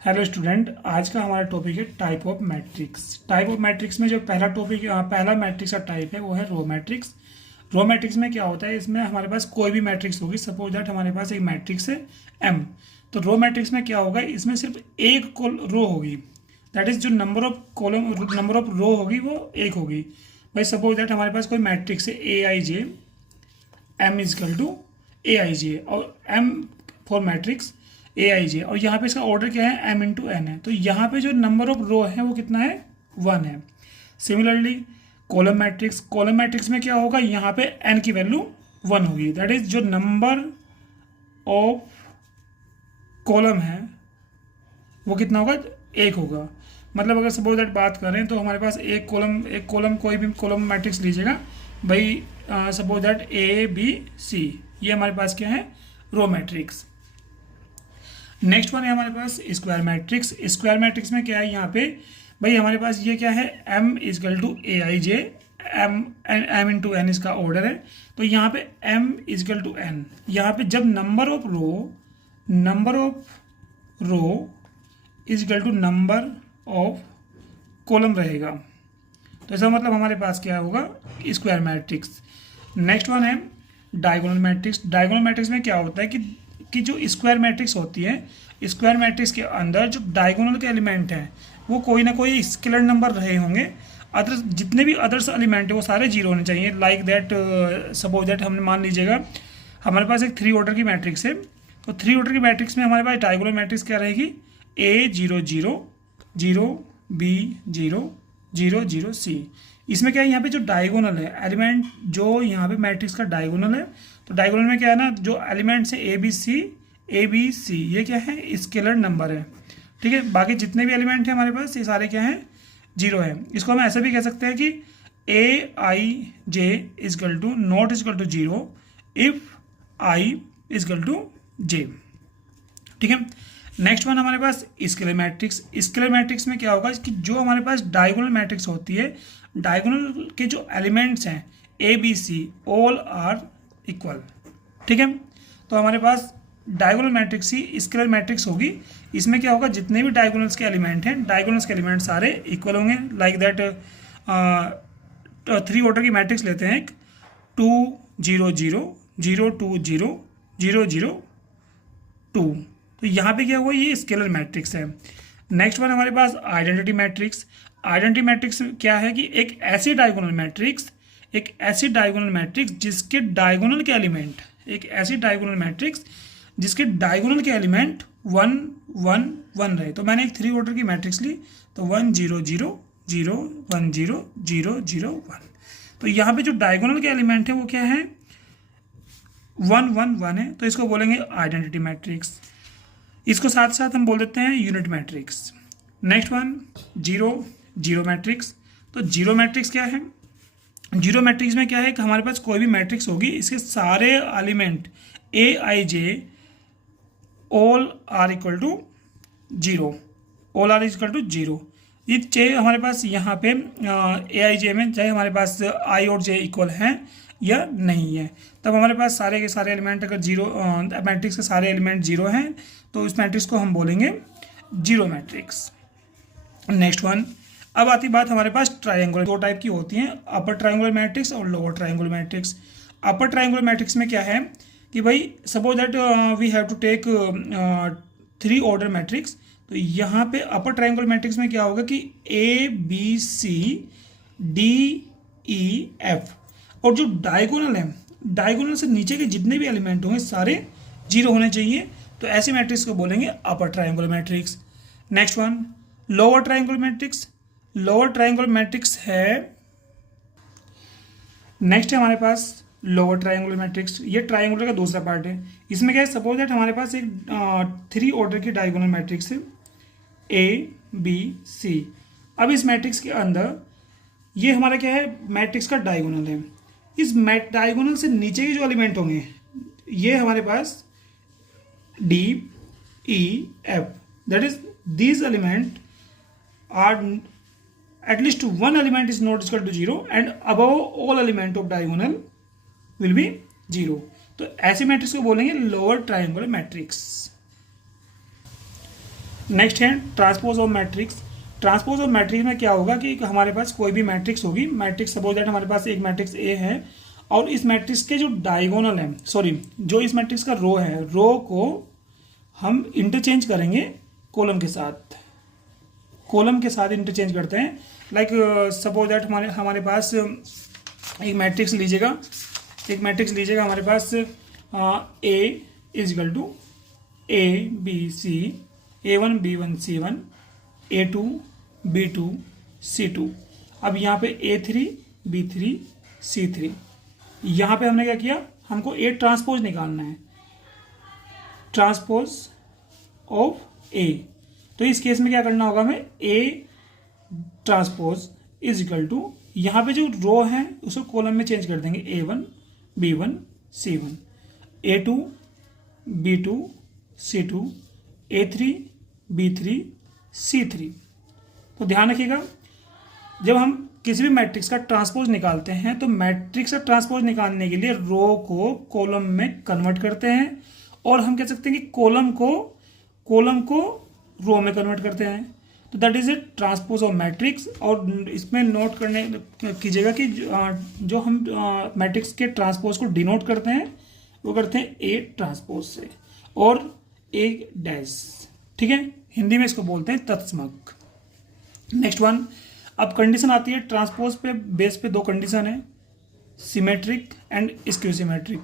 Hello student, आज का हमारा टॉपिक है type of matrix. Type of matrix में जो पहला मैट्रिक्स का टाइप है वो है रो मैट्रिक्स। रो मैट्रिक्स में क्या होता है, इसमें हमारे पास कोई भी मैट्रिक्स होगी। सपोज दैट हमारे पास एक मैट्रिक्स है एम। तो रो मैट्रिक्स में क्या होगा, इसमें सिर्फ एक रो होगी। दैट इज जो नंबर ऑफ रो होगी वो एक होगी। भाई सपोज दैट हमारे पास कोई मैट्रिक्स है ए I J, M equal to A I जे, और M for matrix A I जे, और यहाँ पे इसका ऑर्डर क्या है, एम इंटू एन है। तो यहाँ पे जो नंबर ऑफ रो है वो कितना है, 1 है। सिमिलरली कॉलम मैट्रिक्स में क्या होगा, यहाँ पे एन की वैल्यू 1 होगी। दैट इज जो नंबर ऑफ कॉलम है वो कितना होगा, 1 होगा। मतलब अगर सपोज दैट बात करें तो हमारे पास एक कॉलम कोई भी कॉलम मैट्रिक्स लीजिएगा भाई। Suppose that A B C, ये हमारे पास क्या है, रो मैट्रिक्स। नेक्स्ट वन है हमारे पास स्क्वायर मैट्रिक्स। स्क्वायर मैट्रिक्स में क्या है, यहाँ पे भाई हमारे पास ये क्या है, M equal to A I J, M into N इसका ऑर्डर है। तो यहाँ पे एम इजकल टू एन, यहाँ पे जब number of row equal to number of column रहेगा, तो इसका मतलब हमारे पास क्या होगा, स्क्वायर मैट्रिक्स। नेक्स्ट वन है डायगोनल मैट्रिक्स। डायगोनल मैट्रिक्स में क्या होता है कि जो स्क्वायर मैट्रिक्स होती है, स्क्वायर मैट्रिक्स के अंदर जो डायगोनल के एलिमेंट हैं वो कोई ना कोई स्केलर नंबर रहे होंगे। अदर जितने भी अदर्स एलिमेंट है वो सारे जीरो होने चाहिए। लाइक दैट सपोज दैट हमने मान लीजिएगा हमारे पास एक 3 ऑर्डर की मैट्रिक्स है। तो 3 ऑर्डर की मैट्रिक्स में हमारे पास डायगोनल मैट्रिक्स क्या रहेगी, ए 0 0 0 बी 0 0 0 सी। इसमें क्या है, यहाँ पे जो डायगोनल है एलिमेंट, जो यहाँ पे मैट्रिक्स का डायगोनल है, तो डायगोनल में क्या है ना, जो एलिमेंट्स है ए बी सी ये क्या है, स्केलर नंबर है। ठीक है, बाकी जितने भी एलिमेंट हैं हमारे पास ये सारे क्या हैं, 0 है। इसको हम ऐसा भी कह सकते हैं कि A I J is equal to not is equal to 0 if I is equal to J. ठीक है, नेक्स्ट वन हमारे पास स्केलर मैट्रिक्स। स्केलर मैट्रिक्स में क्या होगा कि जो हमारे पास डायगोनल मैट्रिक्स होती है, डायगोनल के जो एलिमेंट्स हैं A B C all are equal. ठीक है, तो हमारे पास डायगोनल मैट्रिक्स ही स्केलर मैट्रिक्स होगी। इसमें क्या होगा, जितने भी डायगोनल्स के एलिमेंट हैं, डायगोनल्स के एलिमेंट सारे इक्वल होंगे। लाइक दैट 3 ऑर्डर की मैट्रिक्स लेते हैं, 2 0 0 0 2 0 0 0 2। तो यहाँ पे क्या हुआ, ये स्केलर मैट्रिक्स है। नेक्स्ट वन हमारे पास आइडेंटिटी मैट्रिक्स। आइडेंटिटी मैट्रिक्स क्या है कि एक ऐसी डायगोनल मैट्रिक्स जिसके डायगोनल के एलिमेंट, एक ऐसी डायगोनल मैट्रिक्स जिसके डायगोनल के एलिमेंट 1 1 1 रहे। तो मैंने एक 3 ऑर्डर की मैट्रिक्स ली, तो 1 0 0 0 1 0 0 0 1। तो यहाँ पे जो डायगोनल के एलिमेंट है वो क्या है, 1 1 1 है। तो इसको बोलेंगे आइडेंटिटी मैट्रिक्स। इसको साथ साथ हम बोल देते हैं unit matrix. Next one 0 0 matrix. तो जीरो मैट्रिक्स क्या है, जीरो मैट्रिक्स में क्या है कि हमारे पास कोई भी मैट्रिक्स होगी, इसके सारे element A I J all are equal to 0, all are equal to 0। ये चाहे हमारे पास यहाँ पे ए आई जे में चाहे हमारे पास आई और जे इक्वल हैं या नहीं है, तब हमारे पास सारे के सारे एलिमेंट अगर मैट्रिक्स के सारे एलिमेंट 0 हैं तो इस मैट्रिक्स को हम बोलेंगे जीरो मैट्रिक्स। नेक्स्ट वन, अब आती बात हमारे पास ट्रायंगुलर। 2 टाइप की होती हैं, अपर ट्रायंगुलर मैट्रिक्स और lower triangular matrix. Upper triangular matrix में क्या है कि भाई suppose that we have to take 3 order matrix. तो यहाँ पे अपर ट्रायंगुलर मैट्रिक्स में क्या होगा कि A B C D E F, और जो डायगोनल है, डायगोनल से नीचे के जितने भी एलिमेंट होंगे सारे 0 होने चाहिए। तो ऐसे मैट्रिक्स को बोलेंगे अपर triangular matrix. Next one lower triangular matrix. Lower triangular matrix है, नेक्स्ट है हमारे पास लोअर ट्रायंगुलर मैट्रिक्स। ये ट्रायंगुलर का दूसरा पार्ट है। इसमें क्या है, सपोज दैट हमारे पास एक 3 ऑर्डर की डायगोनल मैट्रिक्स है ए बी सी। अब इस मैट्रिक्स के अंदर ये हमारा क्या है, मैट्रिक्स का डायगोनल है। इस डायगोनल से नीचे के जो एलिमेंट होंगे ये हमारे पास D E F, that is these elements are at least one element is not equal to 0 and above all element of diagonal will be 0। तो ऐसे मैट्रिक्स को बोलेंगे लोअर ट्रायंगुलर मैट्रिक्स। नेक्स्ट है transpose of matrix. Transpose of matrix में क्या होगा कि हमारे पास कोई भी मैट्रिक्स होगी, मैट्रिक्स सपोज दैट हमारे पास एक मैट्रिक्स ए है और इस मैट्रिक्स के जो डायगोनल है, सॉरी जो इस मैट्रिक्स का रो है, रो को हम इंटरचेंज करेंगे कॉलम के साथ, कॉलम के साथ इंटरचेंज करते हैं। लाइक सपोज दैट हमारे पास एक मैट्रिक्स लीजिएगा, एक मैट्रिक्स लीजिएगा हमारे पास A is equal to A B C, A1 B1 C1, A2 B2 C2। अब यहाँ पे A3 B3 C3, यहाँ पे हमने क्या किया, हमको A ट्रांसपोज निकालना है, ट्रांसपोज ऑफ A। तो इस केस में क्या करना होगा हमें, A transpose is equal to यहाँ पे जो रो है उसको कॉलम में चेंज कर देंगे, A1 B1 C1, A2 B2 C2, A3 B3 C3। तो ध्यान रखिएगा जब हम किसी भी मैट्रिक्स का ट्रांसपोज निकालते हैं तो मैट्रिक्स का ट्रांसपोज निकालने के लिए रो को कॉलम में कन्वर्ट करते हैं, और हम कह सकते हैं कि कॉलम को रो में कन्वर्ट करते हैं। तो that is A transpose of matrix. और इसमें नोट करने कीजिएगा कि जो हम मैट्रिक्स के ट्रांसपोज को डिनोट करते हैं वो करते हैं ए ट्रांसपोज से और ए डैश, ठीक है, हिंदी में इसको बोलते हैं तत्समक। नेक्स्ट वन, अब कंडीशन आती है ट्रांसपोज पे, बेस पे दो कंडीशन है, symmetric and skew symmetric.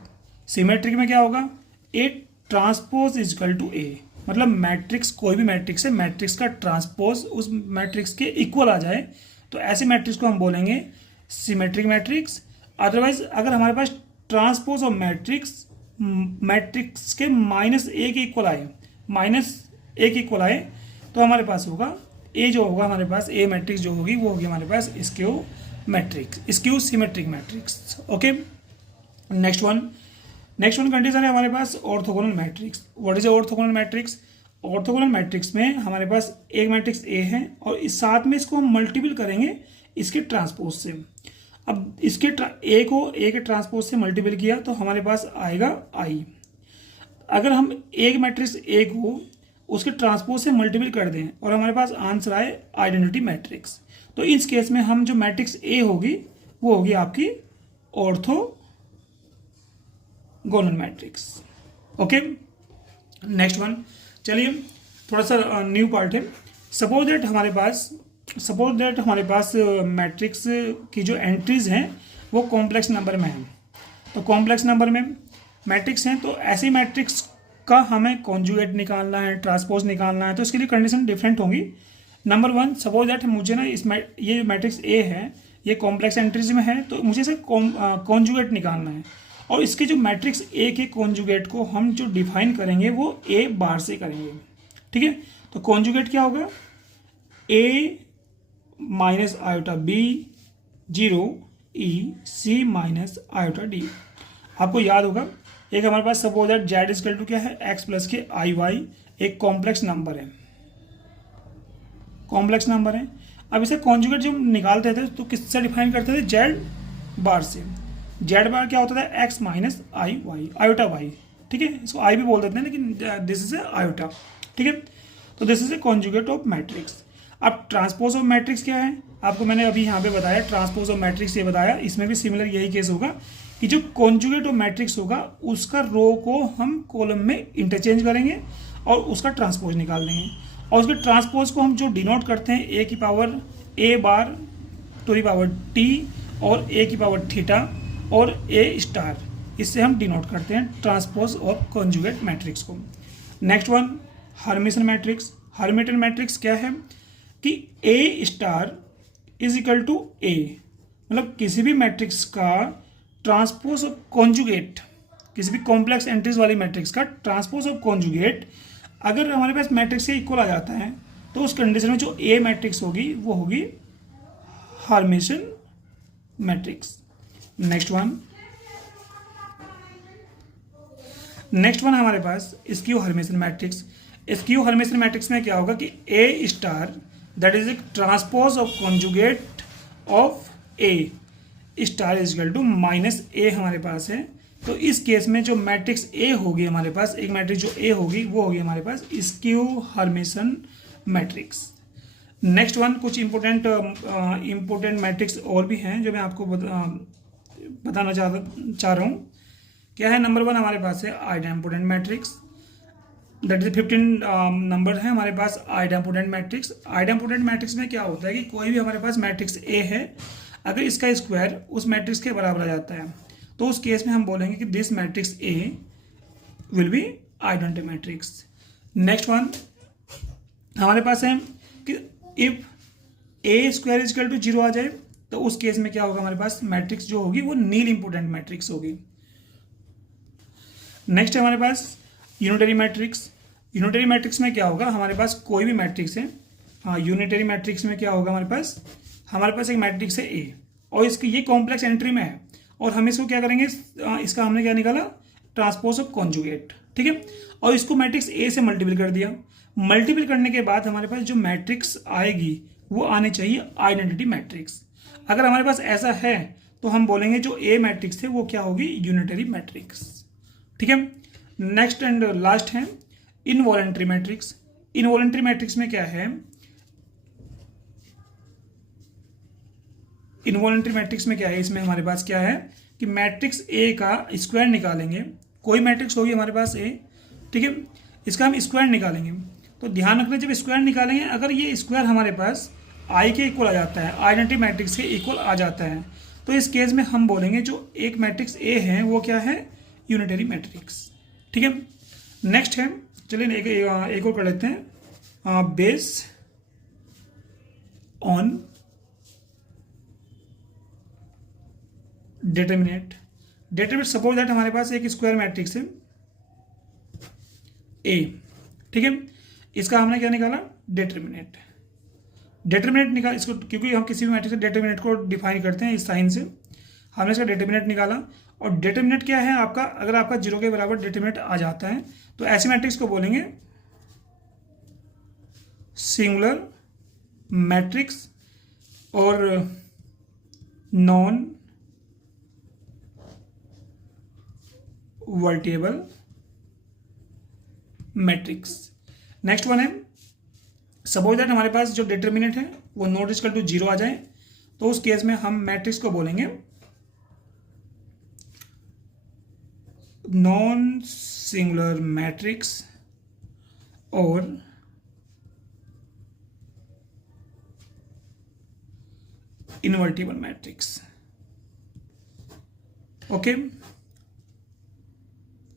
Symmetric में क्या होगा, A transpose is equal to A, मतलब मैट्रिक्स कोई भी मैट्रिक्स है, मैट्रिक्स का ट्रांसपोज उस मैट्रिक्स के इक्वल आ जाए तो ऐसे मैट्रिक्स को हम बोलेंगे सिमेट्रिक मैट्रिक्स। अदरवाइज अगर हमारे पास ट्रांसपोज ऑफ मैट्रिक्स के माइनस ए के इक्वल आए, तो हमारे पास होगा ए, जो होगा हमारे पास ए मैट्रिक्स जो होगी वो होगी हमारे पास skew matrix, skew symmetric matrix. Okay, next one condition है हमारे पास orthogonal matrix. What is orthogonal matrix? Orthogonal matrix में हमारे पास एक मैट्रिक्स ए है और इस साथ में इसको हम मल्टीपल करेंगे इसके ट्रांसपोज से। अब इसके ए को ए के ट्रांसपोज से मल्टीपल किया तो हमारे पास आएगा आई। अगर हम एक मैट्रिक्स ए को उसके ट्रांसपोज से मल्टीपल कर दें और हमारे पास आंसर आए आइडेंटिटी मैट्रिक्स, तो इस केस में हम जो मैट्रिक्स ए होगी वो होगी आपकी orthogonal matrix. Okay, next one, चलिए थोड़ा सा न्यू पार्ट है। सपोज दैट हमारे पास मैट्रिक्स की जो एंट्रीज हैं वो कॉम्प्लेक्स नंबर में हैं। तो कॉम्प्लेक्स नंबर में मैट्रिक्स हैं, तो ऐसी मैट्रिक्स का हमें कॉन्जुगेट निकालना है, ट्रांसपोज निकालना है, तो इसके लिए कंडीशन डिफरेंट होंगी। नंबर वन, सपोज दैट मुझे ना ये मैट्रिक्स ए है, ये कॉम्प्लेक्स एंट्रीज में है, तो मुझे इसे कॉन्जुगेट निकालना है और इसके जो मैट्रिक्स ए के कॉन्जुगेट को हम जो डिफाइन करेंगे वो ए बार से करेंगे, ठीक है। तो कॉन्जुगेट क्या होगा, A minus iota B 0 E C minus iota D. आपको याद होगा एक हमारे पास suppose that Z is equal to क्या है, एक्स प्लस के आई वाई, एक कॉम्प्लेक्स नंबर है, कॉम्प्लेक्स नंबर है। अब इसे कॉन्जुगेट जब निकालते थे तो किससे डिफाइन करते थे, जेड बार से। जेड बार क्या होता था, एक्स माइनस आई वाई, आयोटा वाई, ठीक है, इसको आई भी बोल देते हैं लेकिन दिस इज ए आयोटा, ठीक है। तो this is a conjugate of matrix. अब ट्रांसपोज ऑफ मैट्रिक्स क्या है, आपको मैंने अभी यहाँ पे बताया, ट्रांसपोज ऑफ मैट्रिक्स ये बताया, इसमें भी सिमिलर यही केस होगा कि जो कॉन्जुगेट ऑफ मैट्रिक्स होगा उसका रो को हम कॉलम में इंटरचेंज करेंगे और उसका ट्रांसपोज निकाल देंगे, और उसके ट्रांसपोज को हम जो डिनोट करते हैं ए की power A bar to the power T और ए की पावर थीटा और ए स्टार, इससे हम डिनोट करते हैं ट्रांसपोज ऑफ कॉन्जुगेट मैट्रिक्स को। Next one, Hermitian matrix. Hermitian matrix क्या है कि A star is equal to A, मतलब किसी भी मैट्रिक्स का ट्रांसपोज ऑफ कॉन्जुगेट, किसी भी कॉम्प्लेक्स एंट्रीज वाली मैट्रिक्स का ट्रांसपोज ऑफ कॉन्जुगेट अगर हमारे पास मैट्रिक्स के इक्वल आ जाता है तो उस कंडीशन में जो ए मैट्रिक्स होगी वो होगी हर्मिशन मैट्रिक्स। नेक्स्ट वन हमारे पास skew Hermitian matrix. Skew Hermitian matrix में क्या होगा कि A star that is A transpose of conjugate of A star is equal to minus A हमारे पास है, तो इस केस में जो मैट्रिक्स ए होगी हमारे पास, एक मैट्रिक्स जो ए होगी वो होगी हमारे पास स्क्यू हर्मिसन मैट्रिक्स। नेक्स्ट वन, कुछ इंपॉर्टेंट मैट्रिक्स और भी हैं जो मैं आपको बताना चाह रहा हूँ। क्या है? नंबर वन हमारे पास है idempotent matrix, that is 15 number है हमारे पास आइडेम्पोटेंट मैट्रिक्स। आइडेम्पोटेंट मैट्रिक्स में क्या होता है कि कोई भी हमारे पास मैट्रिक्स ए है, अगर इसका स्क्वायर उस मैट्रिक्स के बराबर आ जाता है तो उस केस में हम बोलेंगे कि this matrix A will be identity matrix. Next one हमारे पास है कि if A square equal to 0 आ जाए तो उस केस में क्या होगा? हमारे पास मैट्रिक्स जो होगी वो नील इंपोर्टेंट मैट्रिक्स होगी। नेक्स्ट है हमारे पास यूनिटरी मैट्रिक्स। यूनिटरी मैट्रिक्स में क्या होगा? हमारे पास कोई भी मैट्रिक्स है, हाँ, यूनिटरी मैट्रिक्स में क्या होगा? हमारे पास एक मैट्रिक्स है ए और इसकी ये कॉम्प्लेक्स एंट्री में है और हम इसको क्या करेंगे? इसका हमने क्या निकाला? ट्रांसपोज ऑफ कॉन्जुगेट, ठीक है। और इसको मैट्रिक्स ए से मल्टीपल कर दिया। मल्टीपल करने के बाद हमारे पास जो मैट्रिक्स आएगी वो आनी चाहिए आइडेंटिटी मैट्रिक्स। अगर हमारे पास ऐसा है तो हम बोलेंगे जो ए मैट्रिक्स है वो क्या होगी? यूनिटरी मैट्रिक्स, ठीक है। नेक्स्ट एंड लास्ट है इनवॉलेंट्री मैट्रिक्स। इनवॉलेंट्री मैट्रिक्स में क्या है? इनवॉलेंट्री मैट्रिक्स में क्या है? इसमें हमारे पास क्या है कि मैट्रिक्स ए का स्क्वायर निकालेंगे। कोई मैट्रिक्स होगी हमारे पास ए, ठीक है, इसका हम स्क्वायर निकालेंगे। तो ध्यान रखना, जब स्क्वायर निकालेंगे अगर ये स्क्वायर हमारे पास आई के इक्वल आ जाता है, आइडेंटिटी मैट्रिक्स के इक्वल आ जाता है, तो इस केस में हम बोलेंगे जो एक मैट्रिक्स ए है वो क्या है? यूनिटरी मैट्रिक्स, ठीक है। नेक्स्ट है, चलिए एक और कर लेते हैं, base on determinate. Determinate, suppose that हमारे पास एक स्क्वायर मैट्रिक्स है ए, ठीक है, इसका हमने क्या निकाला? डिटरमिनेट। डिटरमिनेट निकाल इसको, क्योंकि हम किसी भी मैट्रिक्स के डिटरमिनेट को डिफाइन करते हैं इस साइन से, हमने इसका डिटरमिनेट निकाला। और डिटरमिनेट क्या है आपका? अगर आपका 0 के बराबर डिटरमिनेट आ जाता है तो ऐसे मैट्रिक्स को बोलेंगे सिंगुलर मैट्रिक्स और नॉन वर्टिएबल मैट्रिक्स। नेक्स्ट वन है, सपोज दैट हमारे पास जो डिटरमिनेंट है वो नॉट इक्वल टू 0 आ जाए तो उस केस में हम मैट्रिक्स को बोलेंगे नॉन सिंगुलर मैट्रिक्स और इनवर्टिबल मैट्रिक्स, ओके।